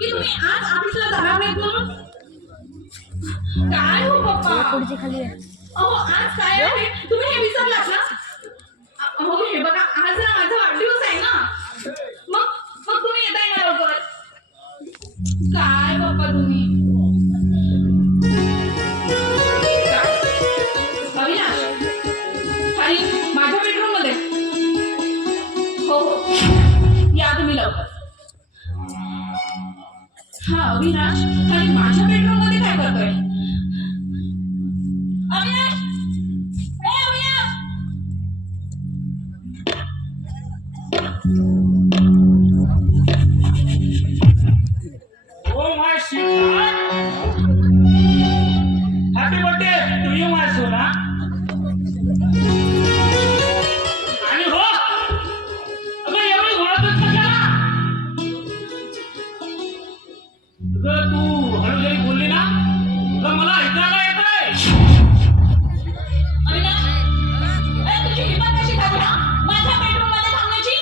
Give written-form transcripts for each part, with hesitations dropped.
की तुम्ही आज ऑफिसला जाणार नाहीत म्हणून? काय हो पप्पा? पुढची खाली आहे. अहो आज काय आहे तुम्ही हे विसरलात ना? अहो हे बघा आज ना माझा वाढदिवस आहे ना. मग मग तुम्ही येताय ना लवकर? काय पप्पा तुम्ही? अविनाश खाली माझ्या बेडरूम मध्ये. हो हो या तुम्ही लवकर. हा अविनाश खाली माझ्या बेडरूम मध्ये काय करतोय? अविनाश ए Avinash Oh my sweetheart, happy birthday to you my Sona. आणि हो अगं एवढी ओळखच कशाला? अगं तू हळूहळू बोलली ना तर मला ऐकायला येतंय. अविनाश ए तुझी हिम्मत कशी झाली हा माझ्या बेडरूम मध्ये थांबण्याची?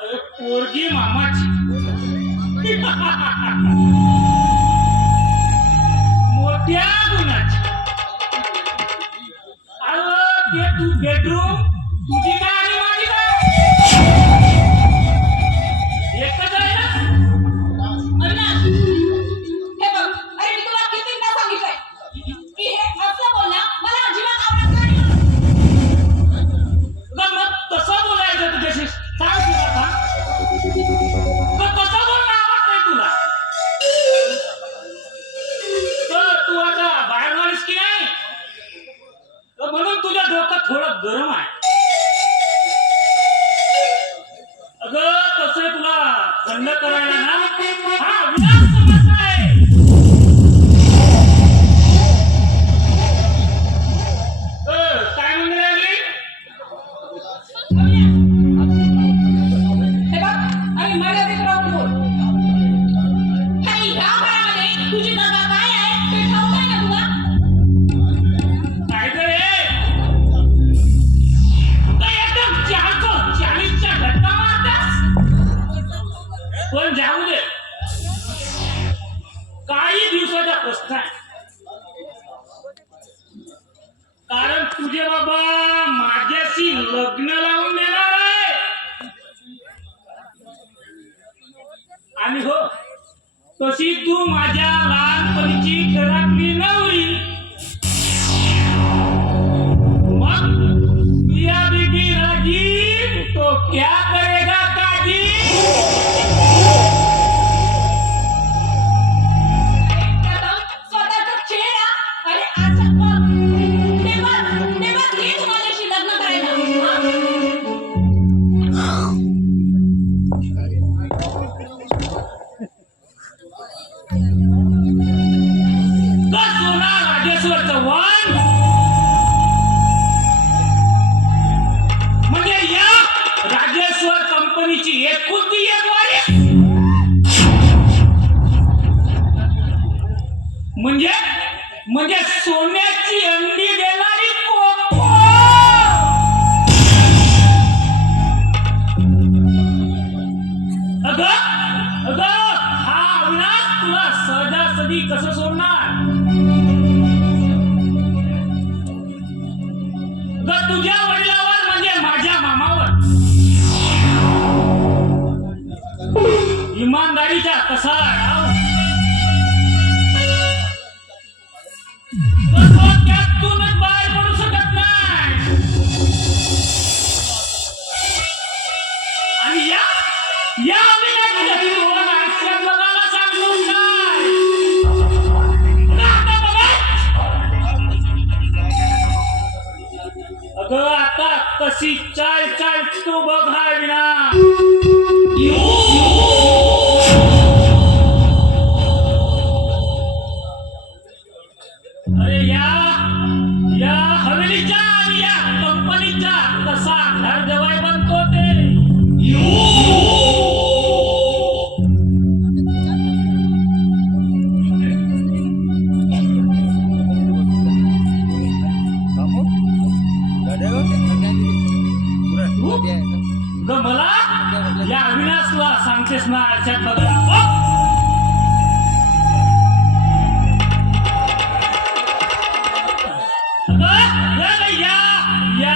अरे पोरगी मामाची मोठ्या गुणाची. अरे ते तू बेडरूम तुझी काय आणि माझी काय एकच आहे ना? अविनाश हे बघ अरे मी तुला कितीदा सांगितलंय की हे असं बोलणं मला अजिबात आवडत नाही. मग तसं बोलायचं तुझ्याशी सांग तुला सांग तर कसं बोलणं आवडतंय तुला? तर तू आता बाहेर माणूस की नाही तर म्हणून तुझ्या डोकं थोडं गरम आहे. अगं तसं तुला थंड करायला ना हा विलास समजला आहे. काय म्हणते लागली? हे बघ आणि मर्यादित राहून बोल. ह्या घरामध्ये तुझी जागा काय आहे ते ठाऊक आहे ना तुला? काय तर हे काय एकदम 40च्या घटना मारतास. पण जाऊ दे काही दिवसाचा प्रश्न आहे. कारण तुझे बाबा माझ्याशी लग्न लावून देणार आहे. आणि हो तशी तू माझ्या लहानपणीची घरातली नवरी. मग मिया बीबी राजी तो क्या करेगा काजी. स्वतःचा चेहरा अरे आजचा बघ तेव्हा घे माझ्याशी लग्न करायला. का सोना राजेश्वर चव्हाण म्हणजे या राजेश्वर कंपनीची एकुलती एक वारी म्हणजे सोन्याची अंडी देणारी कोको. अगं हा अविनाश तुला सहजासहजी कसं सोडणार? अगं तुझ्या वडिलावर म्हणजे माझ्या मामावर इमानदारीचा कसा डाव त्यातूनच बाहेर पडू शकत नाही. आणि या अविनाशाच्या विरोधात आयुष्यात बघायला सांगतो काय? आता बघा अगं आता कशी चाल तू बघ हा विना. पुन्हा आरशात बघा. या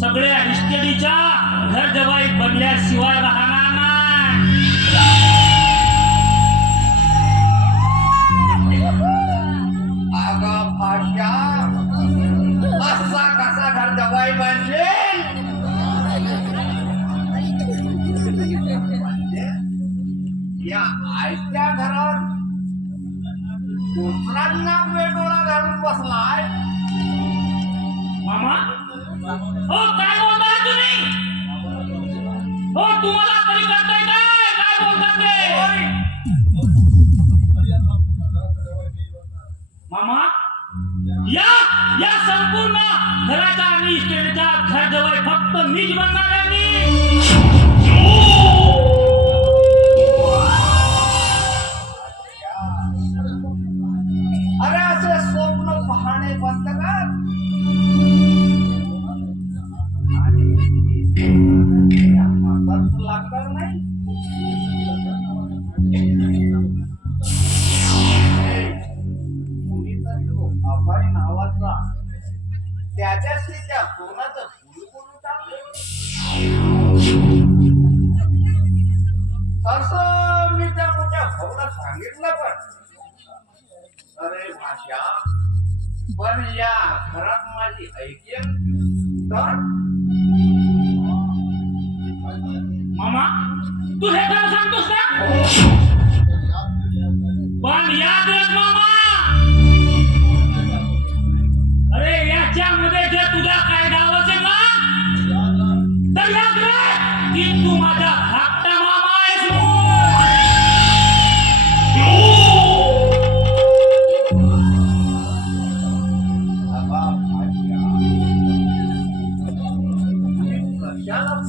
सगळ्या इस्टेडीच्या घर जवाई बनल्याशिवाय राहणार नाही. अगं भाषा असा कसा घर जवाई बनशील? या आयत्या घरात दुसऱ्यांना वेगळा घालून बसलाय. मामा हो काय बोलता तुम्ही? हो तुम्हाला तरी कळतंय काय बोलता ते? मामा या संपूर्ण घराच्या आणि इस्टेटच्या घर जवळ फक्त मीच बनणार आहे मी. अरे असे स्वप्न पाहणे बंद कर आणि लागणार नाही. अभय नावाचा त्याच्याशी त्या पूर्णाचं बोलू चाललं. तसं मी त्या मोठ्या भाऊला सांगितलं पण अरे भाषा पण या घरात माझी ऐकेल तर. मामा तू हे काय सांगतोस का? पण याद रख मामा, अरे याच्यामध्ये जर तुझा काय डाव असेल ना तर याद रख की तू माझा धाकटा मामा आहेस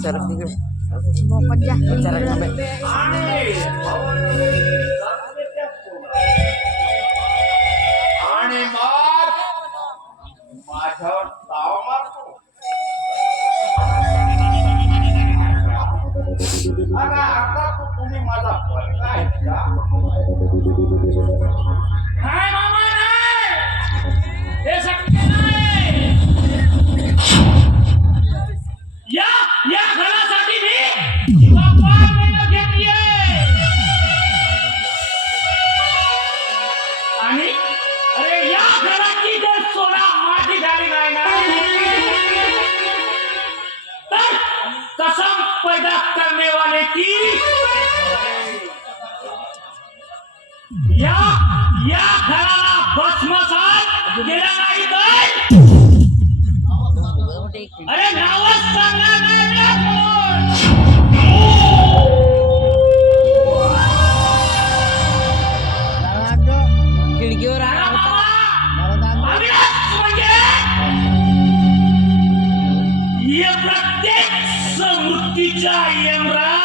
Sarap ni Chris. Mokat ya, cara ngabe. आणि मग माझ्यावर ताव मारतो. अगं आता तुम्ही माझा फरक आहे का? काय मामा नाही, हे शक्य नाही. या घरासाठी मी जीवापाड मेहनत घेतली आहे. आणि अरे या घराची जर सोडा माती झाली नाही ना तर कसम पैदा करने वाले की या घराला भस्मसात केलं नाही तर अरे नावच सांगणार नाही ना कोण. खिडकीवर अरे आला होता. बाबा, अविनाश म्हणजे या प्रत्येक समृद्धीचा यमराज.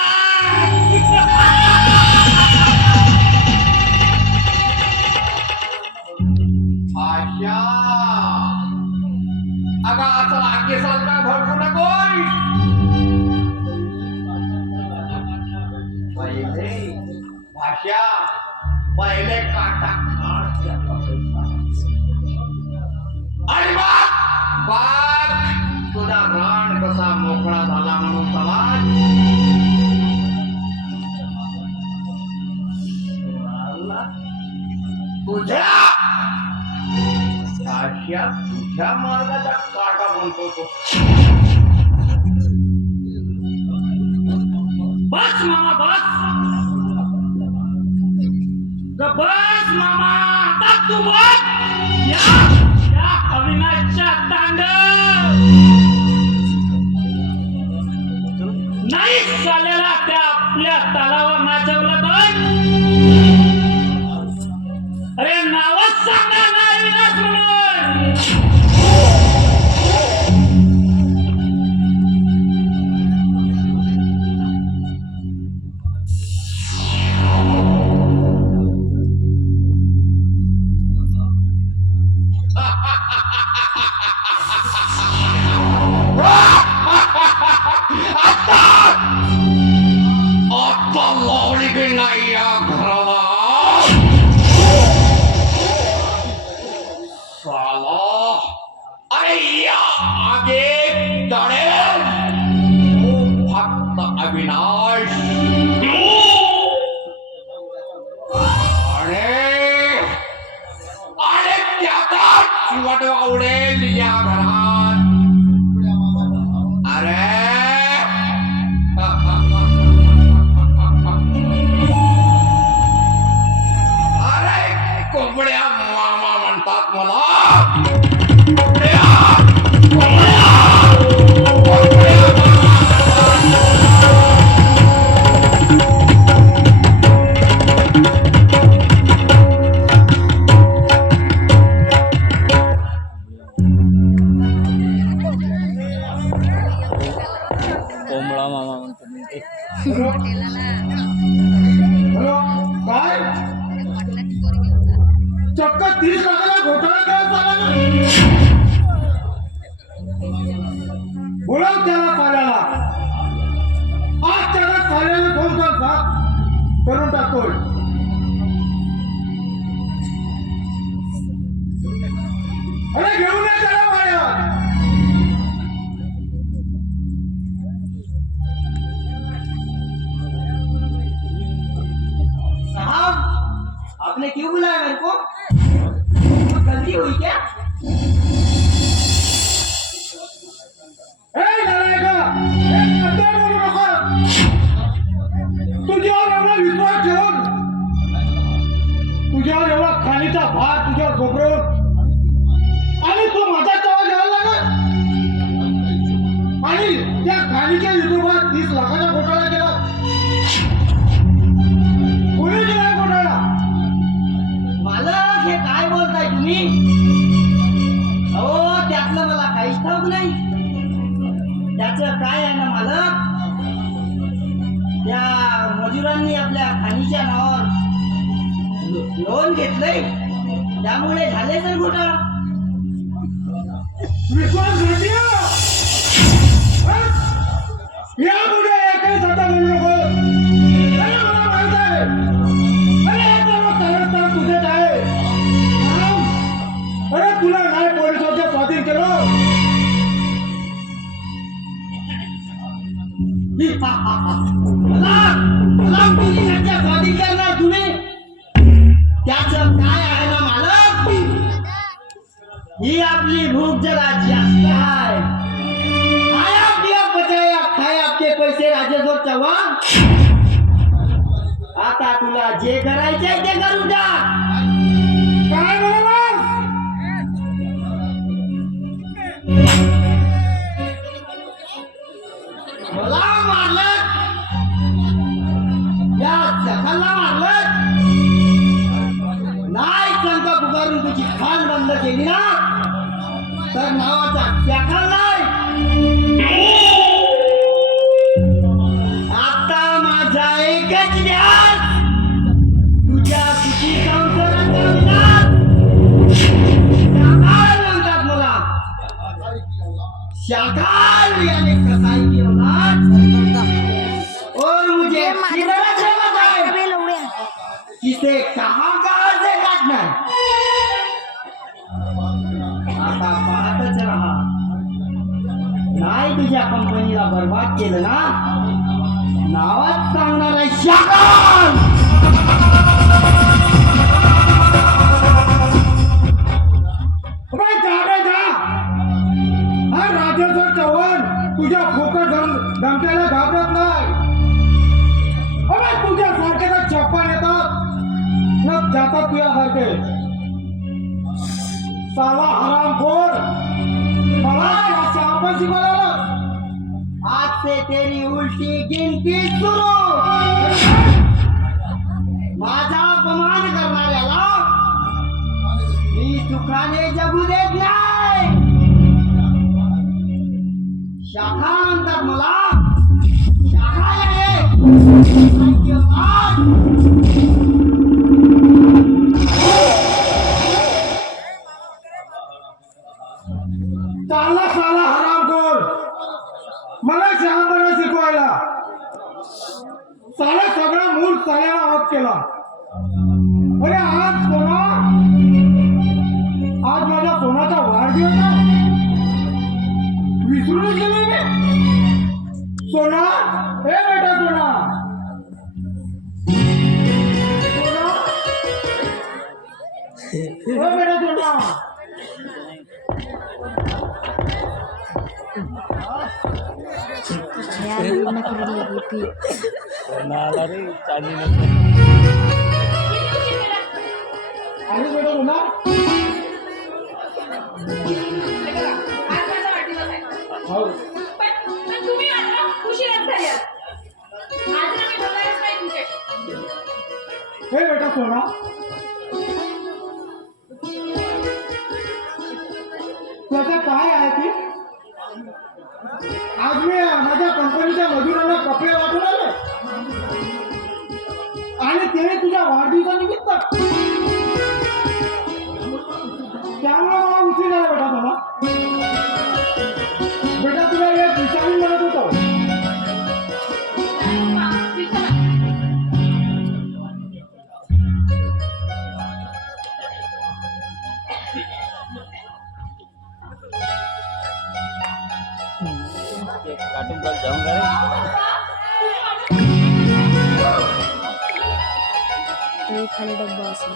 भाषा अगं असं आगेसारखा भडकू नको. पहिले भाषा पहिले काटा काढ आणि बाग तुझा रान कसा मोकळा झाला म्हणून समाज तुझ्या भाषा तुझ्या मार्गाचा काटा बनतो तो. बस मामा बस, बस मामा आता तू बस. या अविनाशच्या तांडव नाही चाललेला त्या आपल्या तालावर नाचवलं तर अरे नावच सांगणार नाही अविनाश म्हणून. की नाही या घराला साला अरे या आगे जळेल फक्त अविनाश आणि त्याचा चिवट आवडेल या घरात अरे अरे कोंबड्या मामा म्हणतात मला कोंबडा मामा म्हणतो मी ते. काय चक्क 30 लाखाला घोटाळा करत आला ना बोलाव त्याला साल्याला आज त्याला साल्याला फोन कर करून टाकतोय अरे घेऊन ये त्याला बाहेर साहब आपने क्यों बुलाया मेरे को कुछ गलती हुई क्या ए नालायका एक शब्द बोलू नका तुझ्यावर एवढा विश्वास ठेवून तुझ्यावर एवढा खाणीचा भात तुझ्यावर झोपवून आणि तू माझा चवा घ्यायला लागला आणि त्या खाणीच्या युट्यूबात 30 लाखाचा घोटाळा केला कोणी केला घोटाळा मालक हे काय बोलताय तुम्ही अहो त्यातलं मला काहीच ठाऊक नाही त्याचं काय आहे ना मालक त्या मजुरांनी आपल्या खाणीच्या नावावर लोन घेतलंय त्यामुळे झाले तर घोटाळा विश्वास घाटी या पुढे एकही शब्द बोलू नको अरे मला माहित आहे अरे हे सर्व कारस्थान तुझेच आहे अरे तुला नाही पोलिसांच्या स्वाधीन केलं मला पोलिसांच्या स्वाधीन करणार तुम्ही त्याचं काय आहे ना मालक ही आपली भूक जरा जास्त आहे खाया पिया बचाया खाय आपके पैसे राजेश्वर चव्हाण आता तुला जे करायचंय ते करू टाक काय म्हणालास मला मारलं या जखाला मारलं नाही शंका पुकारून तुझी खान बंद केली ना तर नावाचा जखाल नाही आता माझा एकच ध्यान तुझ्या सुखी संसाराचा विनाश शाकाल म्हणतात मला शाकाल यानी कसाई की औलाद और मुझे सिरत से बताए किसे कहाँ से काटना है आता पाहतच राहा नाही तुझ्या कंपनीला बर्बाद केलं ना नावात सांगणार आहे शाकाल अबे जा बे जा हा राजेश्वर चव्हाण तुझ्या फोकट धमक्याला घाबरत नाही अबे तुझ्या सारख्याला चप्पा येतात न जातात तुझ्यासारखे साला हरामखोर मला आपण शिकवलं आज से तेरी उल्टी गिनती सुरू माझा अपमान करणाऱ्याला मी सुखाने जगू देत नाही शाखा म्हणतात मला शाखा आहे चालला साला हरामखोर मला शहाणपणा शिकवायला साला सगळा मूळ साल्याला ऑफ केला. अरे आज सोना, आज माझ्या सोनाचा वाढदिवस आहे. विसरूनच गेलो मी. सोना, ए बेटा सोना, सोना, ए बेटा सोना. कोणाला रे चांदी नको. आणि बेटा सोना, आज माझा वाढदिवस आहे. हो पण तुम्ही आता उशिराच झाले आहात. आज ना मी बोलणारच नाही तुमच्याशी. हे बेटा सोना, त्याचं काय आहे की आज मी माझ्या कंपनीच्या मजुरांना कपडे वाटून आले आणि ते तुझ्या वाढदिवसानिमित्त, त्यामुळे मला उशीर झाला बेटा सोना. बेटा तुला एक विचारून म्हणत होतो. हा, विचारा. काटून काल जाऊंगा रे. खाली डब्बा असेल.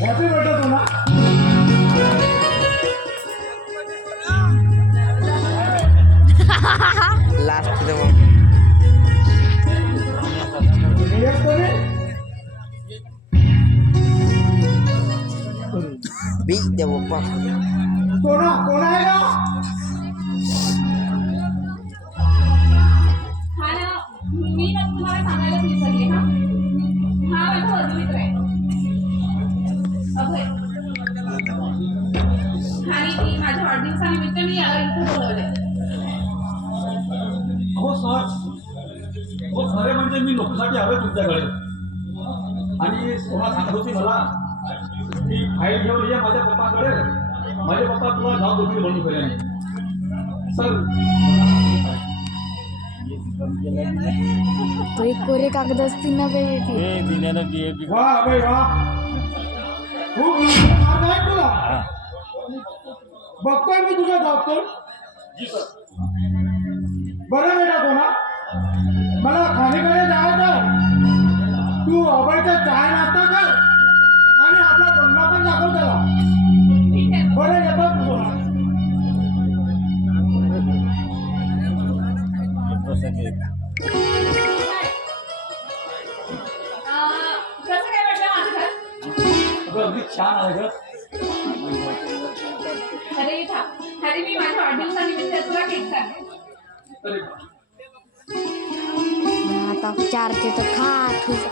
हॅपी बर्थडे सोना. लास्ट एक कोणी बी दे पप्पा सोना, कोण आहे का? हा ना, मी ना तुम्हाला सांगायलाच विसरले. हा माझा वर्गमित्र आहे अभय. आणि ती माझ्या वाढदिवसानिमित्त मी याला इथे बोलवलंय. हो सर, हो खरे म्हणजे मी नोकरीसाठी आलोय तुमच्याकडे. आणि सोना सांगत होती मला की फाईल घेऊन ये माझ्या पप्पाकडे. माझे पप्पा तुला गाव देखील म्हणून गेले सर. तो एक कोरे कागद असतील ना बाई ती हे दिल्यानं DAP वा बाई वा खूप मार्क आहे तुला बघतोय मी तुझा डॉक्टर बरं बेटा कोणा मला खालीकडे जायचं तू अभयचा चाय नाश्ता कर आणि आपला गंगा पण दाखव त्याला ठीक आहे बरं येतो कोणा प्रसंग आहे. कसं काय वाटलं माझं घर अगं, अगदी छान आहे ग अरे मी माझ्या वाढदिवसानिमित्त तुला केक सांगते अरे, आता चारते तर खा ठूस.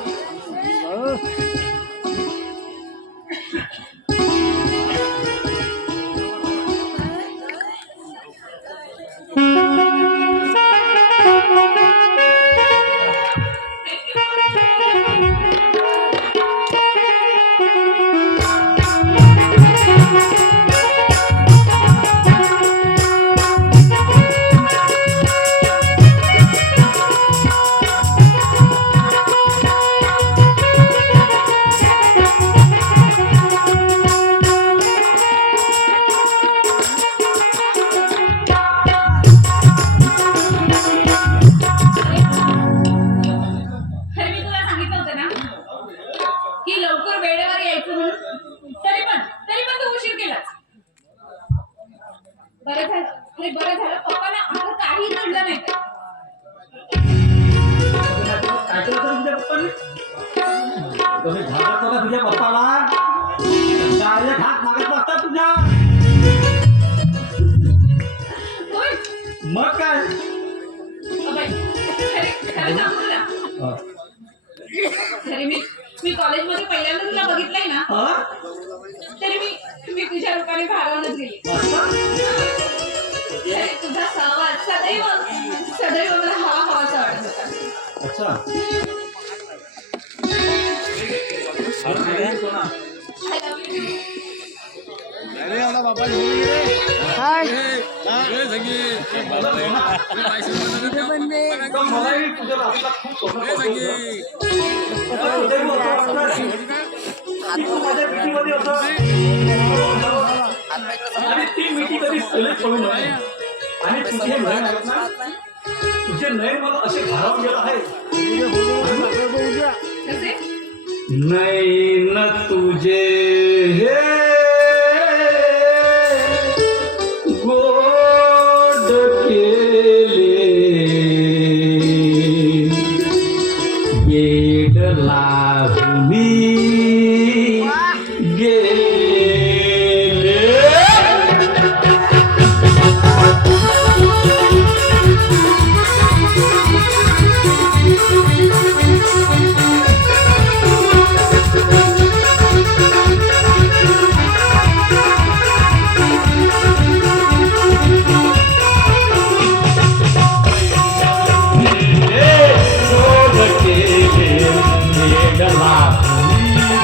अरे मी तुला सांगितलं होतं ना की लवकर वेळेवर यायचं म्हणून तरी पण तू उशीर केलास बरं झालं पप्पाला आम्हाला काही घडलं नाही तर. काय केलं तर तुझ्या पप्पाने तुम्ही घाबरतो का तुझ्या पप्पाला डायरेक्ट हात मागत बसतात तुझ्या होय मग काय अबे, खरं सांगू ना हा. तरी मी कॉलेजमध्ये पहिल्यांदा तुला बघितलंय ना हा? तरी मी तुझ्या रूपाने भारावूनच गेली अरे तुझा सहवास सदैव मला हवासा वाटत होता अच्छा अरे, सोना I love you. मलाही तुझ्या लास्टला खूप सोनं माझ्या मिठीमध्ये होतं आणि ती मिठी कधी सहज पडू नये आणि तुझे नयन आहेत ना तुझे नयन मला असे भारावून गेलं आहे कसे नैन तुझे हे गोड केले गेड लागुनी गेले गोड केले गेड लागुनी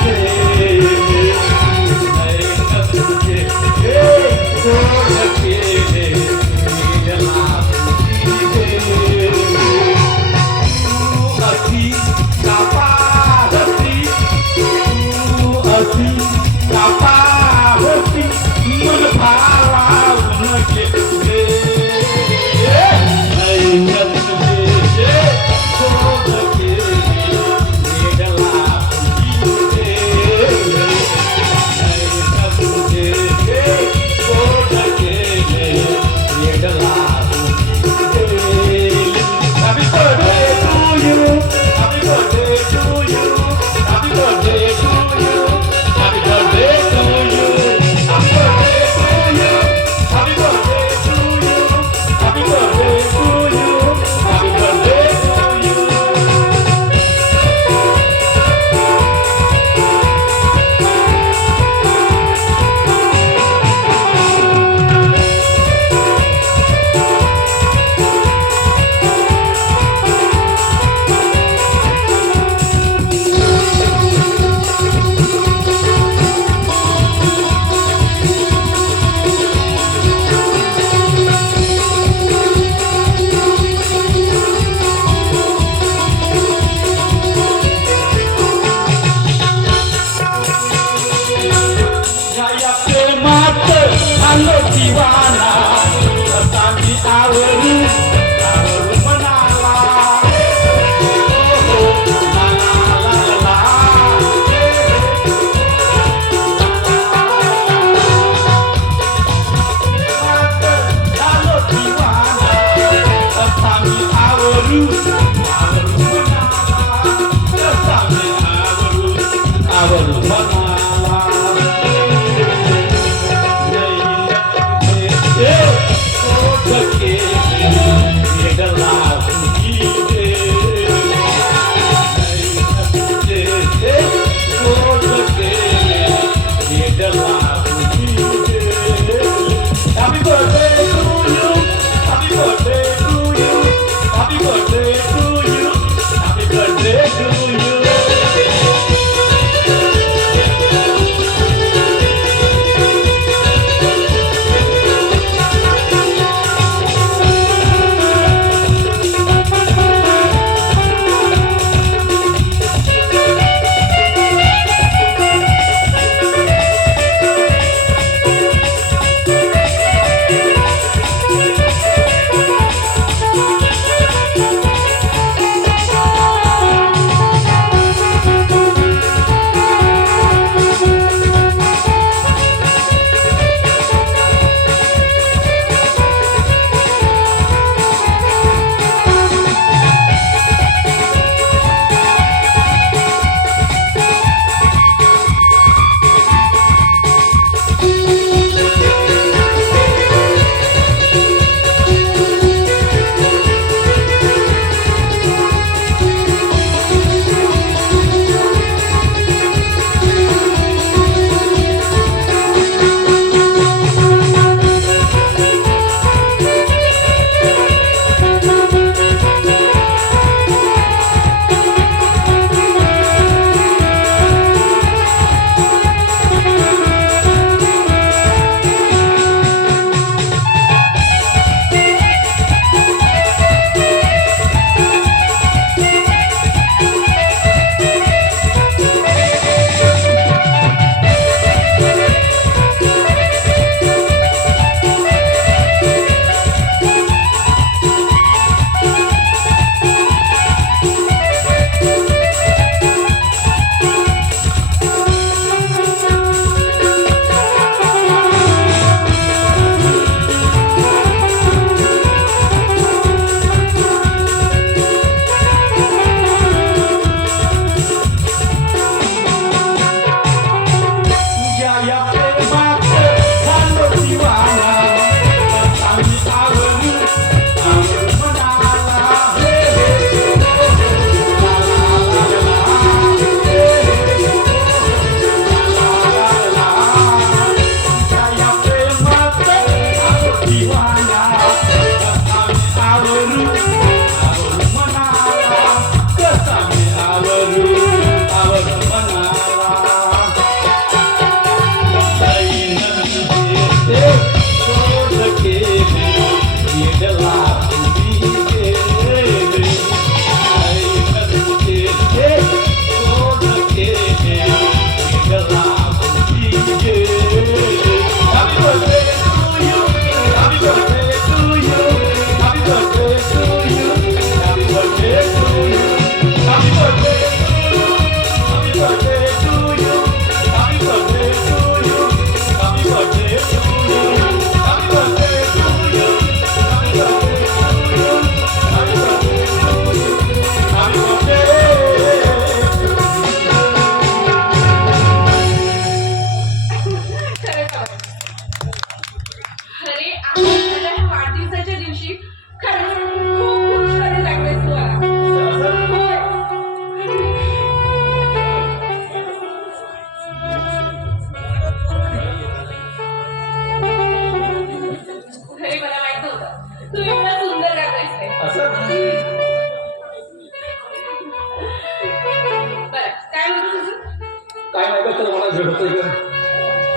काय नाही का तर मला भेट होतोय का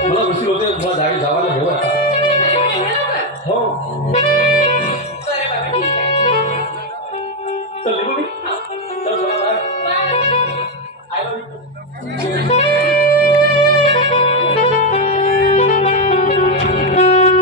मला उशीर होते मला जावायला घेऊ आता एवढं लवकर? हो बरं बाबा ठीक आहे. चल निघू मी हो. चल मला बाय. I love you